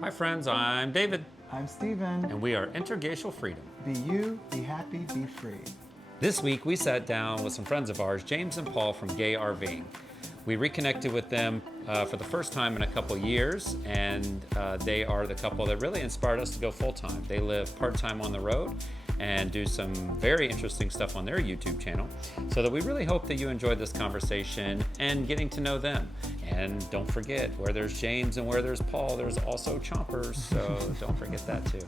Hi friends, I'm David. I'm Steven. And we are Interracial Freedom. Be you, be happy, be free. This week we sat down with some friends of ours, James and Paul from Gay RVing. We reconnected with them for the first time in a couple years, and they are the couple that really inspired us to go full-time. They live part-time on the road and do some very interesting stuff on their YouTube channel, so that we really hope that you enjoyed this conversation and getting to know them. And don't forget, where there's James and where there's Paul, there's also chompers, so don't forget that too.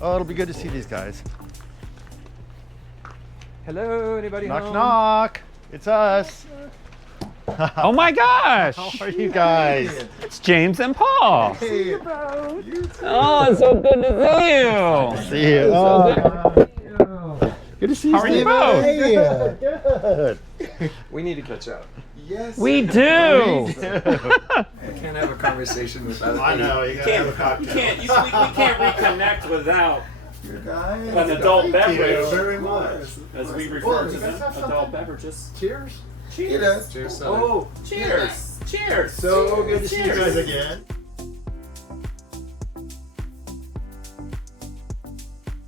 Oh, it'll be good to see these guys. Hello, anybody Knock, home? knock. It's us. Oh my gosh! How are you guys? It's James and Paul. Hey. Oh, it's so good to see you. See you. Oh, good to see you. How are you Steven. both? Good. We need to catch up. Yes. We do. I can't have a conversation without I know, you gotta have a cocktail. we can't reconnect without You guys. an adult Thank beverage, you very much. as we refer to you guys them, have adult something? beverages. Cheers. Cheers. Cheers, son. Oh, Cheers. Cheers. so good to see you Cheers. guys again.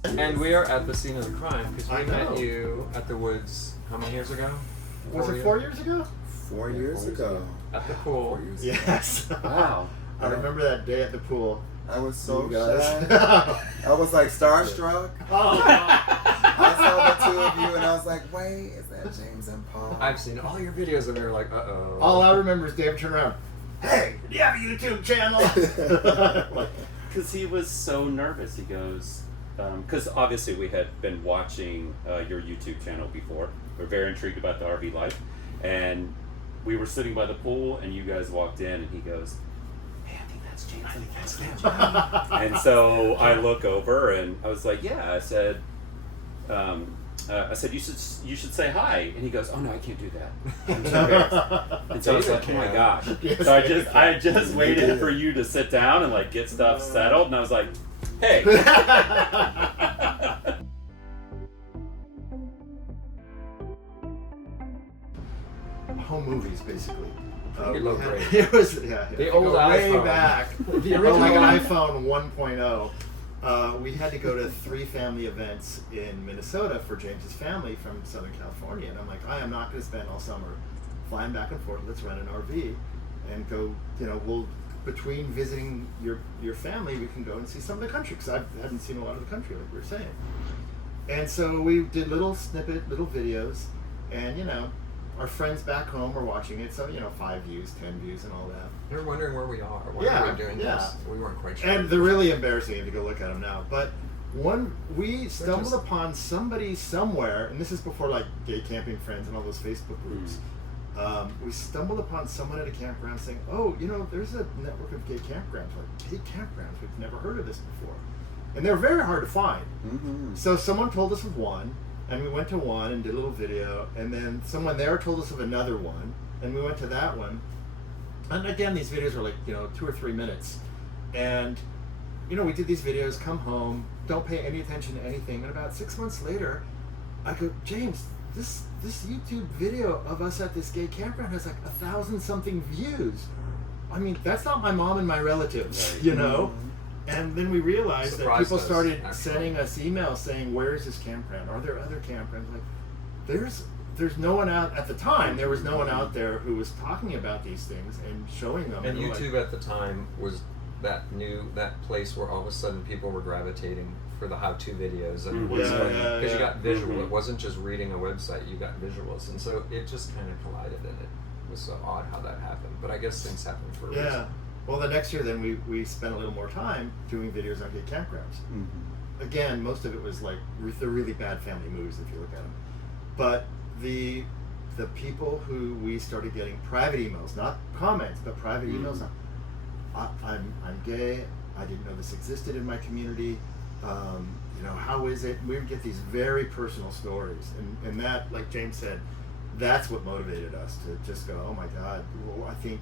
And we are at the scene of the crime because I we met know. you at the woods how many years ago? Was it 4 years ago? 4 years ago. At the pool. Yes. Wow. I remember that day at the pool. I was so You guys. shy. I was like starstruck. Oh, I saw the two of you and I was like, wait, is that James and Paul? I've seen all your videos and they're like, uh-oh. all I remember is Dave turned around. Hey, do you have a YouTube channel? Like, Because he was so nervous. He goes, because obviously we had been watching your YouTube channel before. We're very intrigued about the RV life. And we were sitting by the pool and you guys walked in and he goes, hey, I think that's James. I think that's him. And so I look over and I was like, yeah. I said, you should say hi. And he goes, oh no, I can't do that. I'm too embarrassed. And so I was like, oh my gosh. Yes, So I just waited for you to sit down and like get stuff settled. And I was like, hey. Home movies, basically. You look great. It was The old go way iPhone. back. The Oh, like an original. iPhone 1.0. We had to go to 3 family events in Minnesota for James's family from Southern California, and I'm like, I am not going to spend all summer flying back and forth. Let's rent an RV and go. You know, we'll between visiting your family, we can go and see some of the country because I hadn't seen a lot of the country, like we were saying. And so we did little videos, and you know, our friends back home were watching it. So you know, 5 views, 10 views, and all that. They're wondering where we are. Why Yeah, are we doing yeah. this? We weren't quite sure. And they're really embarrassing if you go look at them now. But we stumbled just- upon somebody somewhere, and this is before like Gay Camping Friends and all those Facebook groups. We stumbled upon someone at a campground saying, "Oh, you know, there's a network of gay campgrounds. Like gay campgrounds, we've never heard of this before." And they're very hard to find. Mm-hmm. So someone told us of one, and we went to one and did a little video, and then someone there told us of another one, and we went to that one. And again, these videos are like, you know, 2 or 3 minutes. And, you know, we did these videos, come home, don't pay any attention to anything. And about 6 months later, I go, James, this YouTube video of us at this gay campground has like 1,000-something views. I mean, that's not my mom and my relatives, you know? And then we realized that people Surprised us, started actually. sending us emails saying, where is this campground? Are there other campgrounds? Like, there's no one out at the time. There was no one out there who was talking about these things and showing them. And we're YouTube like, at the time was that place where all of a sudden people were gravitating for the how-to videos and Mhm. what's Yeah, going yeah, on because you yeah. got visual. Mhm. It wasn't just reading a website; you got visuals, and so it just kind of collided, and it was so odd how that happened. But I guess things happen for a yeah. reason. Well, the next year then we spent a little more time doing videos on gay campgrounds. Again, most of it was like the really bad family movies if you look at them. But the people who we started getting private emails, not comments, but private emails. I'm gay. I didn't know this existed in my community. You know, how is it? We would get these very personal stories, and that, like James said, that's what motivated us to just go, oh my God, well, I think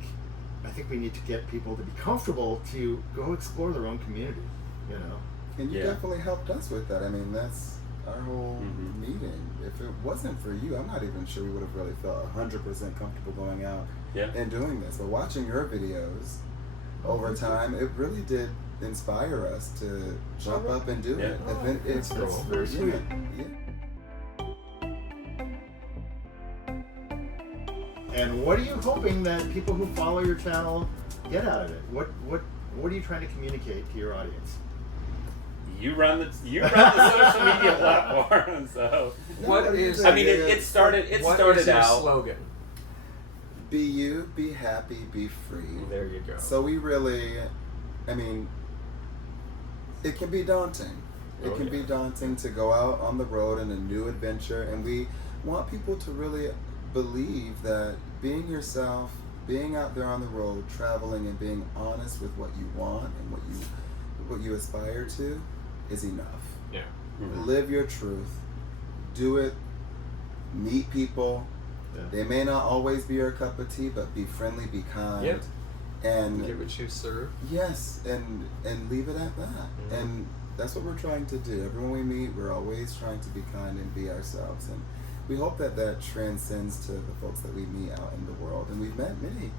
we need to get people to be comfortable to go explore their own community, you know. And you Yeah. definitely helped us with that. I mean, that's our whole meeting. If it wasn't for you, I'm not even sure we would have really felt 100% comfortable going out and doing this. But watching your videos over time, it really did inspire us to jump up and do it. It's very sweet. And what are you hoping that people who follow your channel get out of it? What are you trying to communicate to your audience? You run the social media platform, so What is? I mean, it started your out. slogan? Be you, be happy, be free. There you go. So we really, I mean, it can be daunting. It can be daunting to go out on the road in a new adventure, and we want people to really believe that being yourself, being out there on the road, traveling, and being honest with what you want and what you aspire to is enough. Yeah. Live your truth. Do it. Meet people. Yeah. They may not always be your cup of tea, but be friendly, be kind. Yep. And Get what you serve. yes, and leave it at that. And that's what we're trying to do. Everyone we meet, we're always trying to be kind and be ourselves. And we hope that transcends to the folks that we meet out in the world. And we've met many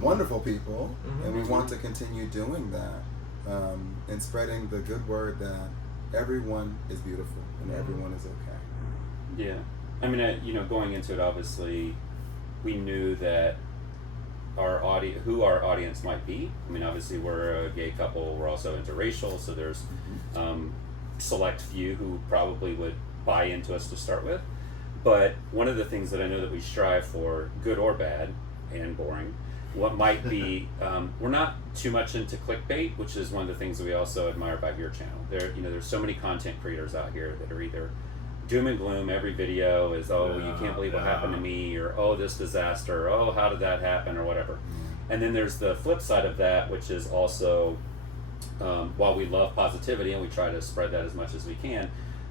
wonderful people, and we want to continue doing that and spreading the good word that everyone is beautiful and everyone is okay. Yeah, I mean, going into it, obviously, we knew that who our audience might be. I mean, obviously, we're a gay couple. We're also interracial, so there's select few who probably would buy into us to start with. But one of the things that I know that we strive for, good or bad and boring, what might be, we're not too much into clickbait, which is one of the things that we also admire about your channel. There's so many content creators out here that are either doom and gloom. Every video is, you can't believe what happened to me, or this disaster, or how did that happen, or whatever. And then there's the flip side of that, which is also, while we love positivity and we try to spread that as much as we can,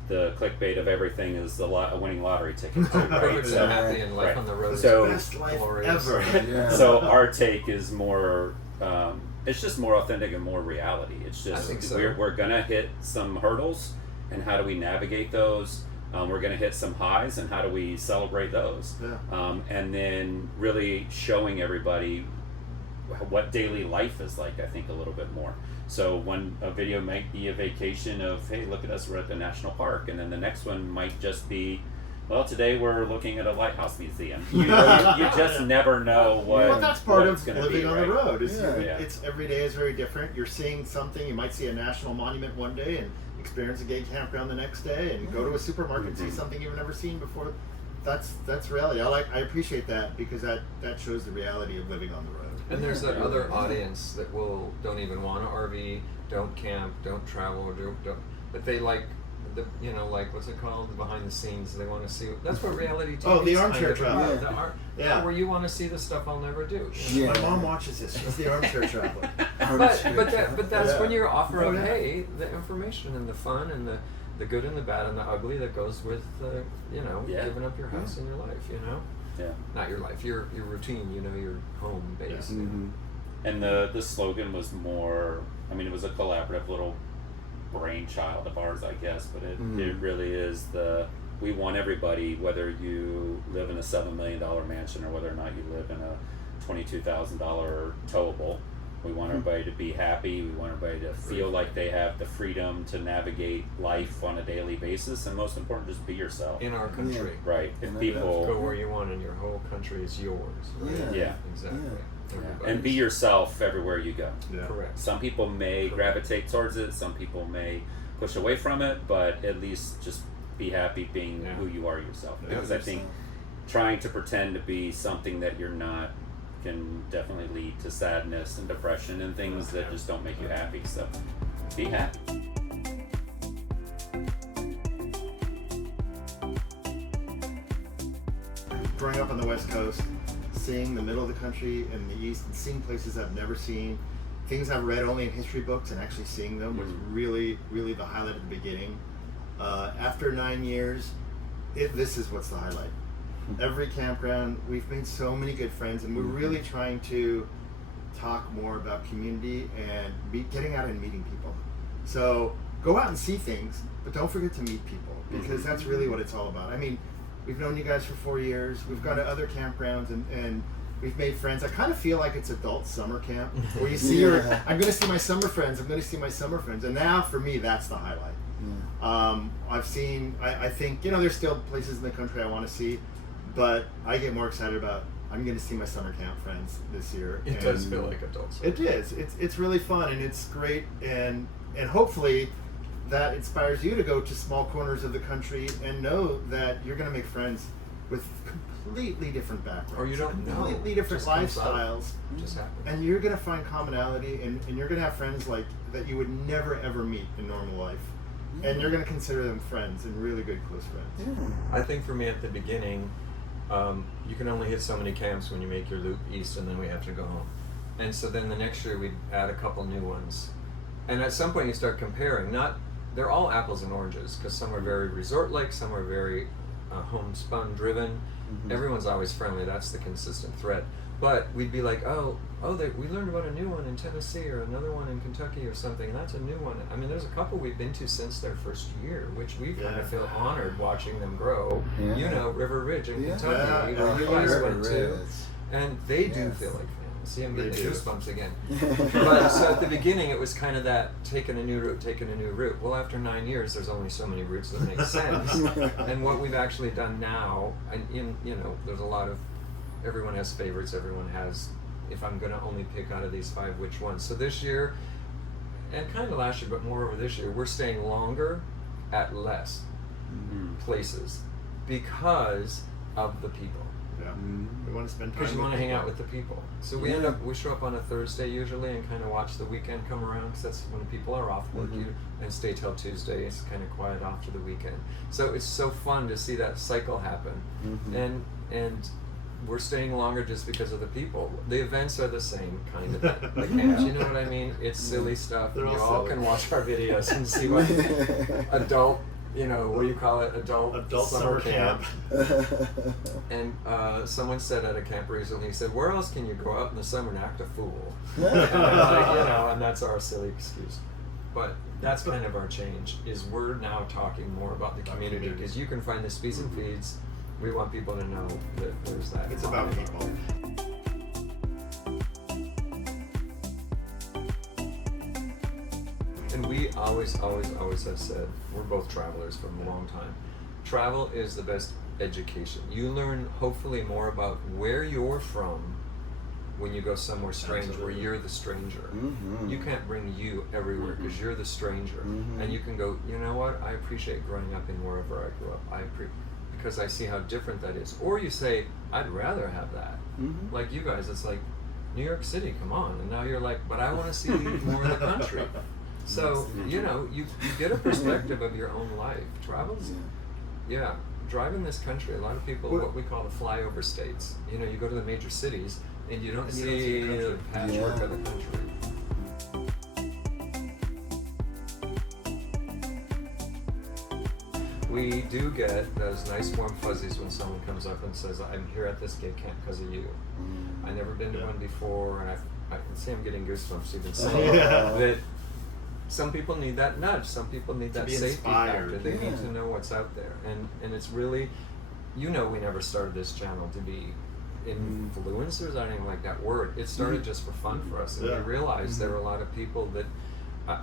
the clickbait of everything is a winning lottery ticket too, right? So happy and life on the road. So, Best life glorious. ever. So our take is more, it's just more authentic and more reality. It's just, I think so. we're gonna hit some hurdles, and how do we navigate those? We're gonna hit some highs, and how do we celebrate those? Yeah. And then really showing everybody what daily life is like, I think, a little bit more. So one a video might be a vacation of, hey, look at us, we're at the national park, and then the next one might just be, well, today we're looking at a lighthouse museum. You just never know what. Well, that's part of living on the road. Yeah. It's every day is very different. You're seeing something. You might see a national monument one day and experience a gay campground the next day, and go to a supermarket and see something you've never seen before. That's reality. I appreciate that, because that shows the reality of living on the road. And there's that other audience that don't even want to RV, don't camp, don't travel, don't but they like like what's it called, the behind the scenes. They want to see. That's what reality TV. Oh, the is armchair travel. Yeah, where you want to see the stuff I'll never do. Yeah. My mom watches this. She's the armchair traveler. But that's when you're offering, yeah. hey, the information and the fun and the good and the bad and the ugly that goes with giving up your house and your life. Yeah. Not your life, your routine. Your home base. And the slogan was more, it was a collaborative little brainchild of ours, I guess, but it really is we want everybody, whether you live in a $7 million mansion or whether or not you live in a $22,000 towable, we want everybody to be happy. We want everybody to feel like they have the freedom to navigate life on a daily basis, and most important, just be yourself. In our country. Right. If Go people where you want, and your whole country is yours. Right? Yeah. Exactly. and be yourself everywhere you go. Yeah. Correct. Some people may gravitate towards it, some people may push away from it, but at least just be happy being who you are yourself. Because I think trying to pretend to be something that you're not can definitely lead to sadness and depression and things that just don't make you happy. So be happy. Growing up on the West Coast, seeing the middle of the country and the East, and seeing places I've never seen, things I've read only in history books, and actually seeing them was really, really the highlight at the beginning. After 9 years, this is what's the highlight. Every campground, we've made so many good friends, and we're really trying to talk more about community and getting out and meeting people. So go out and see things, but don't forget to meet people, because that's really what it's all about. I mean, we've known you guys for 4 years. We've gone to other campgrounds and we've made friends. I kind of feel like it's adult summer camp where you see I'm going to see my summer friends. I'm going to see my summer friends. And now for me, that's the highlight. I've seen, I think, you know, there's still places in the country I want to see, but I get more excited about, I'm going to see my summer camp friends this year. It does feel like adults. It is. It's really fun, and it's great, and hopefully that inspires you to go to small corners of the country and know that you're going to make friends with completely different backgrounds. Or you don't know. Completely different Just comes out. lifestyles. Just happens. And you're going to find commonality, and you're going to have friends like that you would never ever meet in normal life. And you're going to consider them friends, and really good close friends. I think for me at the beginning, you can only hit so many camps when you make your loop east, and then we have to go home. And so then the next year we'd add a couple new ones. And at some point you start comparing. They're all apples and oranges, because some are very resort-like, some are very homespun driven. Everyone's always friendly. That's the consistent thread. But we'd be like, we learned about a new one in Tennessee, or another one in Kentucky or something. That's a new one. I mean, there's a couple we've been to since their first year, which we kind of feel honored watching them grow. You know, River Ridge in Kentucky, where you guys went to. And they do feel like family. See, I'm getting the goosebumps again. But so at the beginning, it was kind of that taking a new route. Well, after 9 years, there's only so many routes that make sense. And what we've actually done now, there's a lot of, everyone has favorites. Everyone has, if I'm going to only pick out of these 5, which ones? So this year, and kind of last year, but more over this year, we're staying longer at less places because of the people. Yeah. We want to spend time. Because you want to hang out with the people. So we we show up on a Thursday usually and kind of watch the weekend come around, because that's when people are off work, and stay till Tuesday. It's kind of quiet after the weekend. So it's so fun to see that cycle happen. And we're staying longer just because of the people. The events are the same kind of the camps, you know what I mean? It's silly stuff. You all can watch our videos and see what adult, what do you call it? Adult summer camp. And someone said at a camp recently, he said, where else can you go out in the summer and act a fool? And and that's our silly excuse. But that's kind of our change, is we're now talking more about the community, because you can find the speeds and feeds. We want people to know that there's that. It's about people. And we always have said, we're both travelers from a long time. Travel is the best education. You learn hopefully more about where you're from when you go somewhere strange, where you're the stranger. You can't bring you everywhere because you're the stranger. And you can go, you know what, I appreciate growing up in wherever I grew up. Because I see how different that is. Or you say, I'd rather have that. Like you guys, it's like, New York City, come on. And now you're like, but I want to see more of the country. So, you get a perspective of your own life. Travels, driving this country, a lot of people, what we call the flyover states. You go to the major cities and you don't see the patchwork of the country. We do get those nice warm fuzzies when someone comes up and says, I'm here at this gay camp because of you. I've never been to one before, and I can see I'm getting goosebumps even saying that. Some people need that nudge. Some people need that safety factor. They need to know what's out there. And it's really, we never started this channel to be influencers. I don't even like that word. It started just for fun for us. And we realized there were a lot of people that,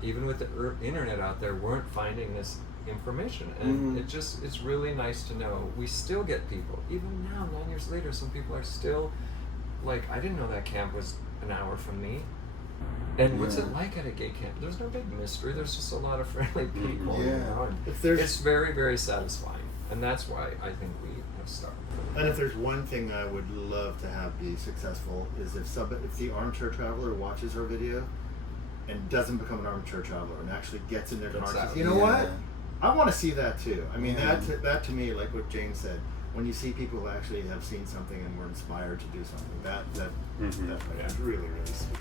even with the internet out there, weren't finding this information. And it's really nice to know. We still get people, even now, 9 years later, some people are still like, I didn't know that camp was an hour from me. And what's it like at a gay camp? There's no big mystery. There's just a lot of friendly people. And it's very, very satisfying. And that's why I think we have started. And if there's one thing I would love to have be successful, is if the armchair traveler watches our video and doesn't become an armchair traveler and actually gets in their car and says, you know what? I want to see that too. I mean, that to me, like what James said, when you see people who actually have seen something and were inspired to do something, that's really, really sweet.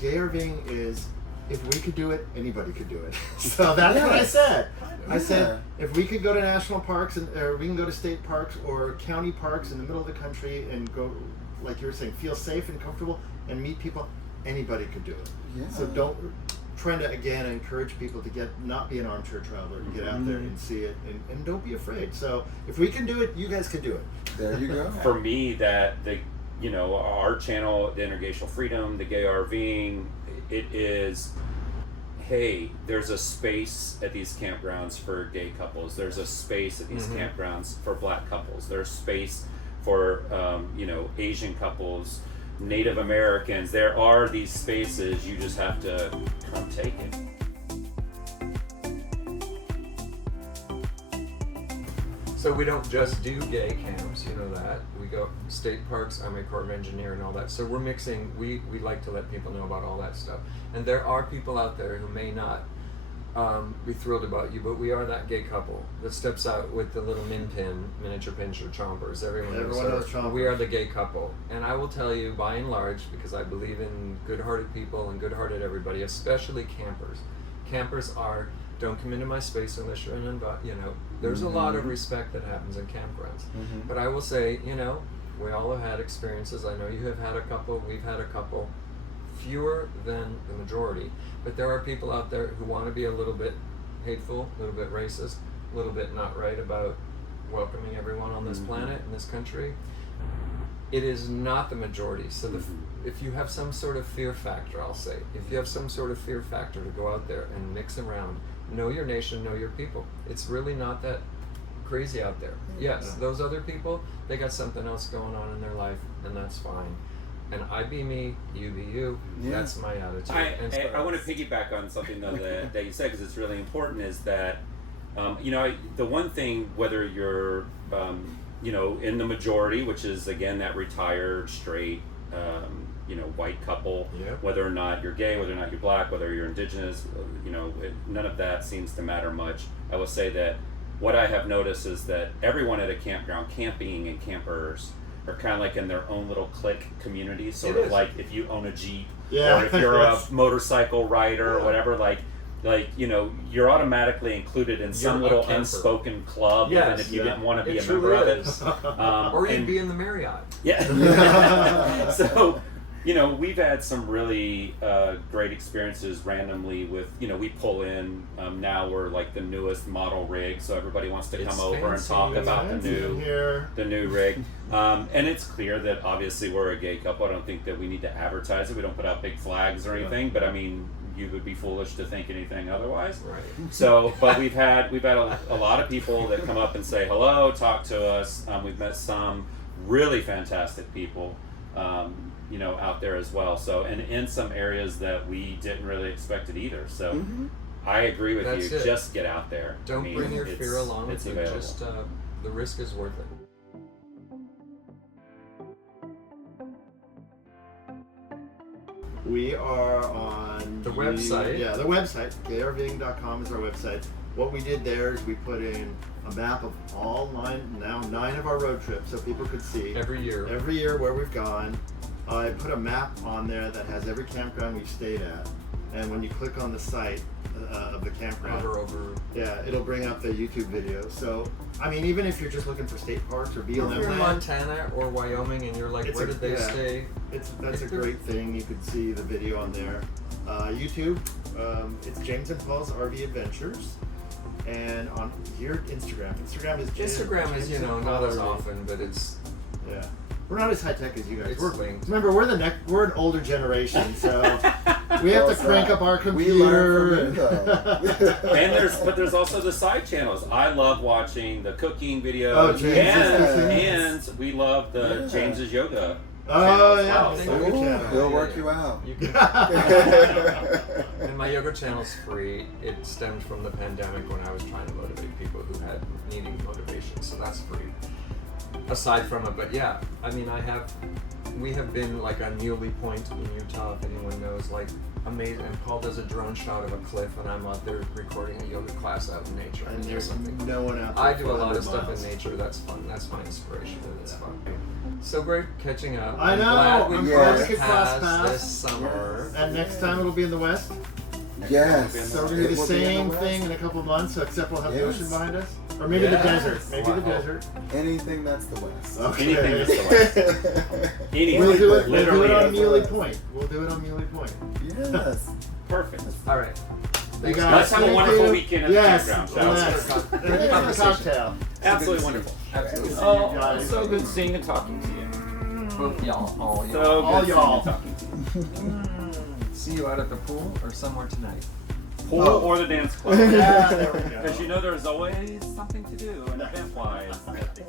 Gay RVing is, if we could do it, anybody could do it. So that's what I said. I said, if we could go to national parks, or we can go to state parks or county parks in the middle of the country and go, like you were saying, feel safe and comfortable and meet people, anybody could do it. Yeah. So trying to again encourage people to not be an armchair traveler, to get out there and see it, and don't be afraid. So if we can do it, you guys can do it. There you go. For me, our channel, the Interracial Freedom, the Gay RVing, it is, hey, there's a space at these campgrounds for gay couples. There's a space at these campgrounds for black couples. There's space for, Asian couples, Native Americans. There are these spaces. You just have to come take it. So we don't just do gay camps, you know that. We go state parks, I'm a Corps of Engineer and all that. So we're mixing, we like to let people know about all that stuff. And there are people out there who may not be thrilled about you, but we are that gay couple that steps out with the little miniature pincher chompers. Everyone knows chompers. We are the gay couple. And I will tell you, by and large, because I believe in good-hearted people and good-hearted everybody, especially campers. Campers don't come into my space unless you're an there's a lot of respect that happens in campgrounds. But I will say, we all have had experiences. I know you have had a couple, we've had a couple, fewer than the majority. But there are people out there who want to be a little bit hateful, a little bit racist, a little bit not right about welcoming everyone on this planet, in this country. It is not the majority. So if you have some sort of fear factor, I'll say, if you have some sort of fear factor to go out there and mix around, know your nation, know your people. It's really not that crazy out there. Yes, those other people, they got something else going on in their life, and that's fine. And I be me, you be you. Yeah. That's my attitude. I want to piggyback on something though that you said, because it's really important, is that the one thing, whether you're in the majority, which is again that retired straight white couple, whether or not you're gay, whether or not you're black, whether you're indigenous, none of that seems to matter much. I will say that what I have noticed is that everyone at a campground, camping and campers, are kind of like in their own little clique community, sort of like if you own a Jeep, or if you're a motorcycle rider or whatever, you're automatically included in some little unspoken club, even if you didn't want to be a member of it. Or you'd be in the Marriott. Yeah. So, we've had some really great experiences randomly with, we pull in, now we're like the newest model rig, so everybody wants to come over and talk about the new rig. And it's clear that obviously we're a gay couple. I don't think that we need to advertise it. We don't put out big flags or anything, but I mean, you would be foolish to think anything otherwise. Right. So, but we've had a lot of people that come up and say hello, talk to us. We've met some really fantastic people, out there as well. So, and in some areas that we didn't really expect it either. So, I agree with you. Just get out there. Don't bring your fear along with you. Just the risk is worth it. We are on the website. Yeah, the website. GayRVing.com is our website. What we did there is we put in a map of all 9 of our road trips, so people could see every year where we've gone. I put a map on there that has every campground we've stayed at, and when you click on the site of the campground, it'll bring up the YouTube video. So, I mean, even if you're just looking for state parks or BLM if you're in Montana or Wyoming and you're like, where did they stay? That's a great thing. You could see the video on there. YouTube, it's James and Paul's RV Adventures. And on here, Instagram. Instagram is not as often, but it's we're not as high tech as you guys. Remember, we're an older generation, so we have to crank up our computer. We learn from you, though. But there's also the side channels. I love watching the cooking videos, and we love the James's yoga. Oh yeah, well. He'll work you out. And my yoga channel's free. It stemmed from the pandemic when I was trying to motivate people who had needing motivation, so that's free. Aside from it, but yeah, I mean, we have been like on Muley Point in Utah, if anyone knows, like amazing. And Paul does a drone shot of a cliff, and I'm out there recording a yoga class out in nature. And there's no one out there. I do a lot of stuff in nature. That's fun. That's my inspiration, and it's fun. So great catching up. I know. I'm glad we could cross paths this summer. And next time it'll be in the West. Yes. So we're gonna do the same thing in a couple of months, except we'll have the ocean behind us. Or maybe the Yes. desert. Maybe the Wow. desert. Anything that's the West. Okay. Anything that's the West. Anything. We'll do it. We'll do Literally it on anything. Muley Point. We'll do it on Muley Point. Yes. Perfect. All right. You guys, Let's have a thank wonderful you. weekend at the yes, campground, shall we? Yes. Good And a conversation. cocktail. Absolutely wonderful. Absolutely. you Oh, guys. so good seeing and talking to you. Both y'all. All y'all. So All good seeing y'all. and talking to you. See you out at the pool or somewhere tonight. Pool or the dance club. Yeah, there we go. Because you know there's always something to do, and event-wise, at the